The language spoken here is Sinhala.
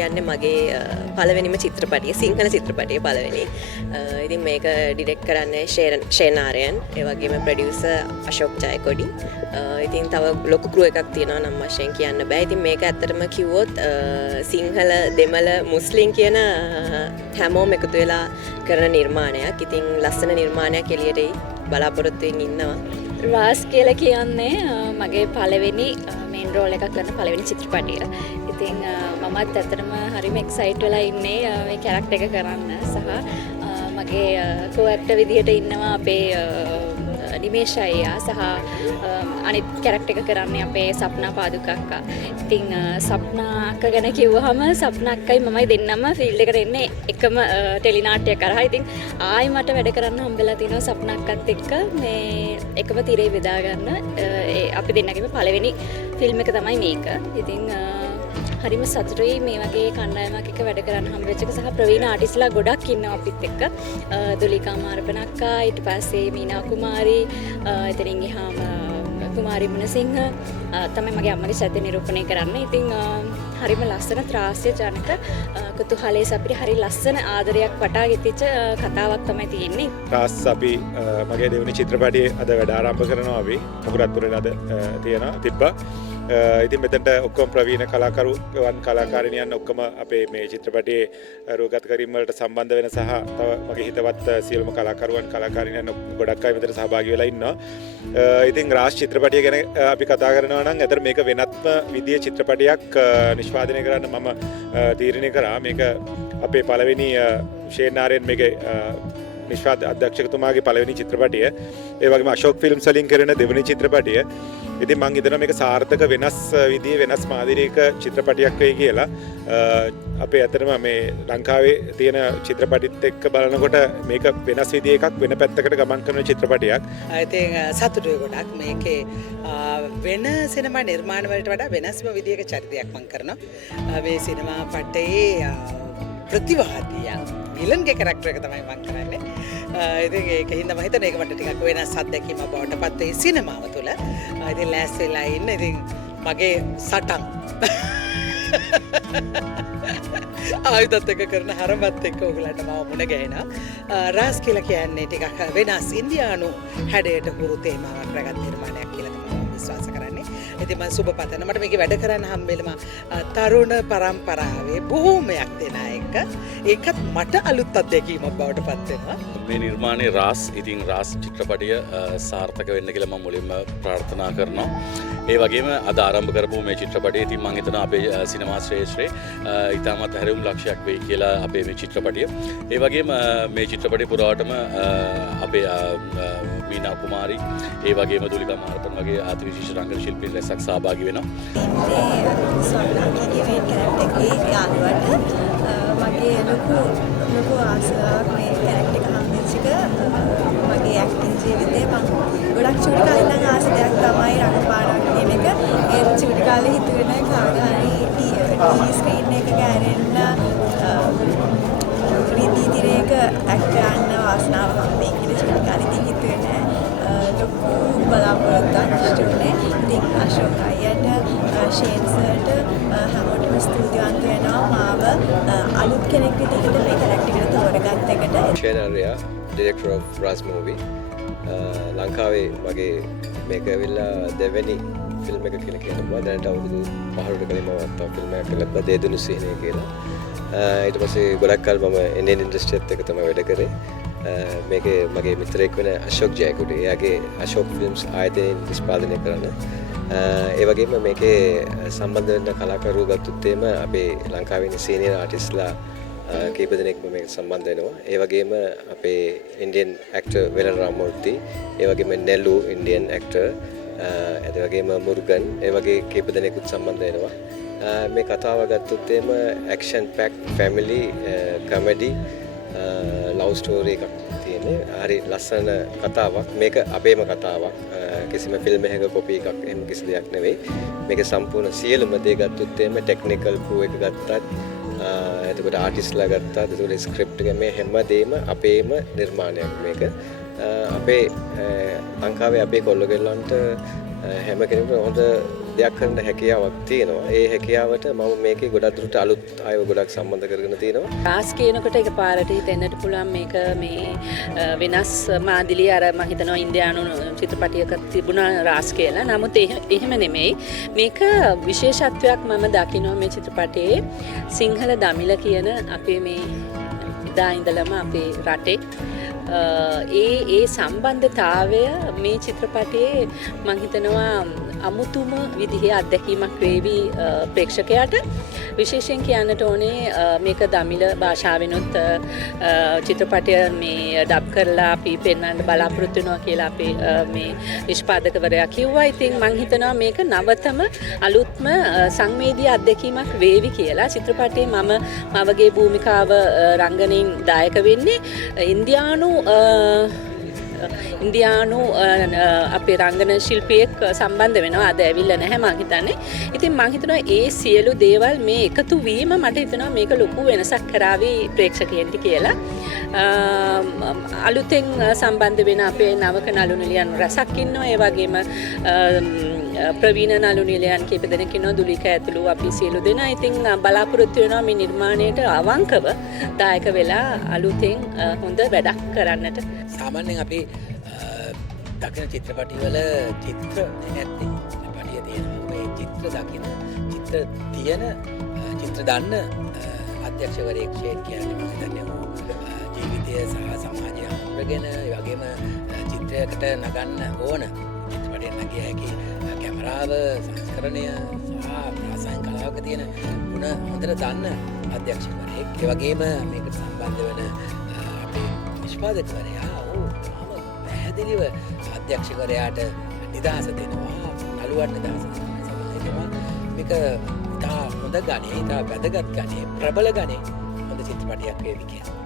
කියන්නේ මගේ පළවෙනිම චිත්‍රපටිය සිංහල චිත්‍රපටිය පළවෙනි. ඉතින් මේක ඩිරෙක්ට් කරන්නේ ෂේන් ආර්යන්. ඒ වගේම ප්‍රොඩියුසර් අශෝක් ජයකොඩි. ඉතින් තව ලොකු ක්‍රූ එකක් තියෙනවා නම් වශයෙන් කියන්න බෑ. ඉතින් මේක ඇත්තටම කිව්වොත් සිංහල දෙමළ මුස්ලිම් කියන හැමෝම එකතු වෙලා කරන නිර්මාණයක්. ඉතින් ලස්සන නිර්මාණයක් එළියට බලාපොරොත්තු වෙමින් ඉන්නවා. රාස් කියලා කියන්නේ මගේ පළවෙනි මේන් රෝල් එකක් කරන පළවෙනි චිත්‍රපටිය. ඉතින් මමත් ඇත්තටම හරිම එක්සයිට් වෙලා ඉන්නේ මේ කැරක්ටර් එක කරන්න සහ මගේ කෝ ඇක්ටර් විදිහට ඉන්නවා අපේ නිමේෂ් අයියා සහ අනිත් කැරක්ටර් එක කරන්නේ අපේ සප්නා පාදුක අක්කා. ඉතින් සප්නා අක්කා ගැන කිව්වහම සප්නා අක්කයි මමයි දෙන්නම ෆීල්ඩ් එකට එන්නේ එකම ටෙලි නාට්‍යයක් කරා. ඉතින් ආයි මට වැඩ කරන්න හම්බෙලා තියෙනවා සප්නා අක්කත් එක්ක මේ එකම තිරේ බෙදා ගන්න. අපි දෙන්නගේම පළවෙනි ෆිල්ම් එක තමයි මේක. ඉතින් හරිම සතුටුයි මේ වගේ කණ්ඩායමක් එක්ක වැඩ කරන්න හම්බෙච්ච එක සහ ප්‍රවීණ ආටිස්ලා ගොඩක් ඉන්නවා අපිත් එක්ක. දුලිකා මාරපනක්කා, ඊට පස්සේ මීනා කුමාරි, එතනින් ගියාම කුමාරි මුණසිංහ තමයි මගේ අම්මගේ ශබ්ද නිරූපණය කරන්නේ. ඉතින් හරිම ලස්සන ත්‍රාස්‍ය ජනක කුතුහලයේ අපිට හරි ලස්සන ආදරයක් වටා ගෙතිච්ච කතාවක් තමයි තියෙන්නේ. රාස් අපි මගේ දෙවෙනි චිත්‍රපටියේ අද වැඩ ආරම්භ කරනවා අපි. මොකක්ද අද තියෙනවා තිබ්බා. ඉතින් මෙතනට ඔක්කොම ප්‍රවීණ කලාකරුවන් කලාකාරිනියන් ඔක්කොම අපේ මේ චිත්‍රපටයේ රූගත කිරීම වලට සම්බන්ධ වෙන සහ තව මගේ හිතවත් සියලුම කලාකරුවන් කලාකාරිනියන් ගොඩක් අය මෙතන සහභාගී වෙලා ඉන්නවා. ඉතින් රාජ් චිත්‍රපටිය ගැන අපි කතා කරනවා නම් අතර මේක වෙනත්ම විදියේ චිත්‍රපටයක් නිෂ්පාදනය කරන්න මම තීරණය කරා. මේක අපේ පළවෙනි ෂේන් ආර්යන් මේකේ නිෂ්පාද අධ්‍යක්ෂකතුමාගේ පළවෙනි චිත්‍රපටිය. ඒ වගේම අශෝක් ෆිල්ම්ස් වලින් කරන දෙවෙනි චිත්‍රපටිය. ඉතින් මම හිතනවා මේක සාර්ථක වෙනස් විදිහේ වෙනස් මාදිරියක චිත්‍රපටියක් වෙයි කියලා. අපේ ඇත්තටම මේ ලංකාවේ තියෙන චිත්‍රපටිත් එක්ක බලනකොට මේක වෙනස් විදිහ එකක් වෙන පැත්තකට ගමන් කරන චිත්‍රපටියක්. ඉතින් සතුටුයි ගොඩක් මේකේ වෙන සිනමා නිර්මාණ වලට වඩා වෙනස්ම විදිහක චරිතයක් මම කරනවා. මේ සිනමා පටයේ ප්‍රතිවාදියා විලන්ගේ කැරක්ටර් එක තමයි මම කරන්නේ. ඉතින් ඒකින්ද මම හිතන්නේ ඒක මට ටිකක් වෙනස් අත්දැකීමක් බවට පත් වෙයි සිනමාව තුළ. ඉතින් ලෑස්ති වෙලා ඉන්න. ඉතින් මගේ සටන් ආයුධත් එක්ක කරන හරමත් එක්ක ඔයගලන්ට මම මුණ ගැහෙනවා. රාස් කියලා කියන්නේ ටිකක් වෙනස් ඉන්දියානු හැඩයට හුරු තේමාවක් රැගත් නිර්මාණයක් කියලා තමයි මම විශ්වාස කරන්නේ. ඉතින් මම සුබ පතන මට මේක වැඩ කරන්න හම්බෙලම තරුණ පරම්පරාවේ බොහෝමයක් දෙන එක ඒකත් මට අලුත් අත්දැකීමක් බවට පත් වෙනවා. මේ නිර්මාණයේ රාස් ඉතින් රාස් චිත්‍රපටිය සාර්ථක වෙන්න කියලා මම මුලින්ම ප්‍රාර්ථනා කරනවා. ඒ වගේම අද ආරම්භ කරපු මේ චිත්‍රපටිය ඉතින් මම හිතනවා අපේ සිනමා ශ්‍රේෂ්ඨයේ ඉතාමත් හැරවුම් ලක්ෂයක් වෙයි කියලා අපේ මේ චිත්‍රපටිය. ඒ වගේම මේ චිත්‍රපටිය පුරාවටම අපේ මීනා කුමාරි ඒ වගේම දුලිකා මාරපන් වගේ අතිවිශේෂ රංගන ශිල්පීන් රැසක් සහභාගී වෙනවා. මගේ ලොකු ආසාවක් මේ කැරක්ටර් එක හම්බෙච්ච එක මගේ ඇක්ටිං ජීවිතේ මම ගොඩක් චූටි කාලේ ඉඳන් ආස දෙයක් තමයි රඟපානවා කියන එක. ඒ චූටි කාලේ හිතුවේ නැහැ කාගේ හරි ටීවී ස්ක්‍රීන් එක ගෑරෙන්න රීති තිරයක ඇක්ට් කරන්න වාසනාව හම්බෙයි කියලා චූටි කාලේ ඉඳන් හිතුවේ නැහැ. ලොකු බලාපොරොත්තුවක් ඉෂ්ටුනේ. ඉතින් අශෝක් අයියට ෂේන් සර්ට හැමෝටම ස්තුතිවන්ත වෙනවා මාව අලුත් කෙනෙක් විදිහට මේ කැරක්ටර් එක තෝරගත්ත එකට. Shane Arya director of Ras movie. ලංකාවේ මගේ මේක ඇවිල්ලා දෙවෙනි ෆිල්ම් එක කියලා කියනවා. දැනට අවුරුදු 5කට කලින් මම අත්තා ෆිල්ම් එකක් කළා දෙදුනු සීනේ කියලා. ඊට පස්සේ ගොඩක් කල් මම ඉන්දියන් ඉන්ඩස්ට්‍රියත් එක්ක තමයි වැඩ කරේ. මේකේ මගේ මිත්‍රයෙක් වෙන අශෝක් ජයකොඩි. එයාගේ අශෝක් ෆිල්ම්ස් ආයතනයෙන් නිෂ්පාදනය කරන. ඒ වගේම මේකේ සම්බන්ධ වෙන කලාකරුවෝ ගත්තොත් එimhe අපේ ලංකාවේ ඉන්න සීනියර් ආටිස්ට්ලා කීප දෙනෙක්ම මේක සම්බන්ධ වෙනවා. ඒ වගේම අපේ ඉන්දියන් ඇක්ටර් වෙලන් රාමමූර්ති, ඒ වගේම නෙලු ඉන්දියන් ඇක්ටර්, ඒ වගේම මුර්ගන්, ඒ වගේ කීප දෙනෙකුත් සම්බන්ධ වෙනවා. මේ කතාව ගත්තොත් එimhe action pack family comedy love story එකක් තියෙන්නේ. හරි ලස්සන කතාවක්. මේක අපේම කතාවක්. කිසිම ෆිල්ම් එකක කොපි එකක් එහෙම කිසි දෙයක් නෙවෙයි. මේක සම්පූර්ණ සියලුම දේ ගත්තොත් එimhe ටෙක්නිකල් ක්‍රූ එක ගත්තත් එතකොට ආටිස්ට්ලා ගත්තත් එතකොට ස්ක්‍රිප්ට් එක මේ හැමදේම අපේම නිර්මාණයක් මේක. අපේ ලංකාවේ අපේ කොල්ලගෙල්ලන්ට හැම කෙනෙකුට හොඳ දෙයක් කරන්න හැකියාවක් තියෙනවා. ඒ හැකියාවට මම මේකේ ගොඩක් දුරට අලුත් අයව ගොඩක් සම්බන්ධ කරගෙන තියෙනවා. රාස් කියනකොට එක පාරට හිතෙන්නට පුළුවන් මේක මේ වෙනස් මාදිලි අර මම හිතනවා ඉන්දියානු චිත්‍රපටයක තිබුණා රාස් කියලා. නමුත් එහෙම නෙමෙයි. මේක විශේෂත්වයක් මම දකිනවා මේ චිත්‍රපටයේ සිංහල දමිළ කියන අපේ මේ ඉදා ඉඳලම අපේ රටේ ඒ සම්බන්ධතාවය මේ චිත්‍රපටයේ මම හිතනවා අමුතුම විදිහේ අත්දැකීමක් වේවි ප්‍රේක්ෂකයාට. විශේෂයෙන් කියන්නට ඕනේ මේක දමිළ භාෂාවෙනුත් චිත්‍රපටය මේ ඩබ් කරලා අපි පෙන්වන්න බලාපොරොත්තු වෙනවා කියලා අපේ මේ නිෂ්පාදකවරයා කිව්වා. ඉතින් මම හිතනවා මේක නවතම අලුත්ම සංවේදී අත්දැකීමක් වේවි කියලා. චිත්‍රපටයේ මම මවගේ භූමිකාව රංගනයෙන් දායක වෙන්නේ ඉන්දියානු අපේ රංගන ශිල්පියෙක් සම්බන්ධ වෙනවා. අද ඇවිල්ලා නැහැ මං හිතන්නේ. ඉතින් මං හිතනවා ඒ සියලු දේවල් මේ එකතු වීම මට හිතෙනවා මේක ලොකු වෙනසක් කරાવી ප්‍රේක්ෂකයන්ට කියලා. අලුතෙන් සම්බන්ධ වෙන අපේ නවක නළු නිලියන් රසක් ඉන්නවා. ඒ වගේම ප්‍රවීණ නළු නිලියන් කීප දෙනෙක් ඉන්නවා. දුලික ඇතුළු අපි සියලු දෙනා ඉතින් බලාපොරොත්තු වෙනවා මේ නිර්මාණයට අවංකව දායක වෙලා අලුතෙන් හොඳ වැඩක් කරන්නට. සාමාන්‍යයෙන් අපි දකින චිත්‍රපටිවල චිත්‍ර නැත්තේ පටිය තියෙනවා. මේ චිත්‍ර දකින චිත්‍ර තියෙන චිත්‍ර දන්න අධ්‍යක්ෂකවරයෙක් කියන්නේ මම හිතන්නේ ජීවිතය සහ සමාජය හඳුනගෙන ඒ වගේම චිත්‍රයකට නගන්න ඕන චිත්‍රපටයෙන් නැගිය හැකි කැමරාව සංස්කරණය සහ රසායන කලාවක තියෙන ගුණ හොඳට දන්න අධ්‍යක්ෂකවරයෙක්. ඒ වගේම මේකට සම්බන්ධ වෙන අපේ නිෂ්පාදකවරයා පැහැදිලිව අධ්‍යක්ෂකවරයාට නිදහස දෙනවා, නළුවට නිදහස දෙනවා. මේක ඉතා හොඳ ගණේ, ඉතා වැදගත් ගණේ, ප්‍රබල ගණේ හොඳ චිත්‍රපටයක් වේවි කියලා.